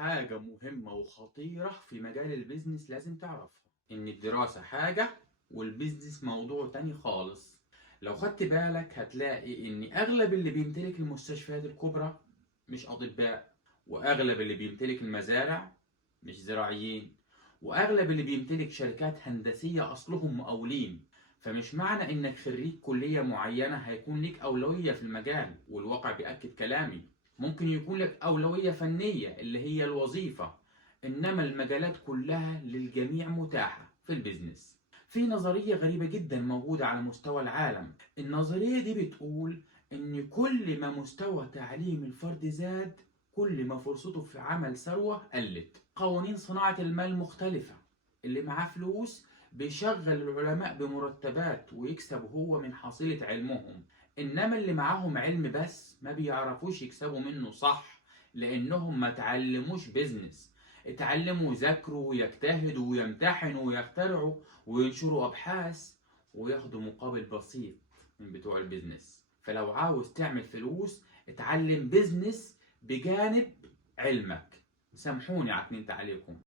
حاجة مهمة وخطيرة في مجال البيزنس لازم تعرفها، إن الدراسة حاجة والبيزنس موضوع تاني خالص. لو خدت بالك هتلاقي إن أغلب اللي بيمتلك المستشفيات الكبرى مش أطباء، وأغلب اللي بيمتلك المزارع مش زراعيين، وأغلب اللي بيمتلك شركات هندسية أصلهم مقاولين. فمش معنى إنك خريج كلية معينة هيكون ليك أولوية في المجال، والواقع بيأكد كلامي. ممكن يكون لك أولوية فنية اللي هي الوظيفة، إنما المجالات كلها للجميع متاحة في البيزنس. في نظرية غريبة جدا موجودة على مستوى العالم. النظرية دي بتقول إن كل ما مستوى تعليم الفرد زاد، كل ما فرصته في عمل ثروة قلت. قوانين صناعة المال مختلفة. اللي معاه فلوس بيشغل العلماء بمرتبات ويكسب هو من حصيلة علمهم، إنما اللي معاهم علم بس ما بيعرفوش يكسبوا منه صح، لأنهم ما تعلموش بيزنس. اتعلموا يذاكروا ويجتهدوا ويمتحنوا ويخترعوا وينشروا أبحاث وياخدوا مقابل بسيط من بتوع البيزنس. فلو عاوز تعمل فلوس اتعلم بيزنس بجانب علمك. سامحوني عكننت عليكم.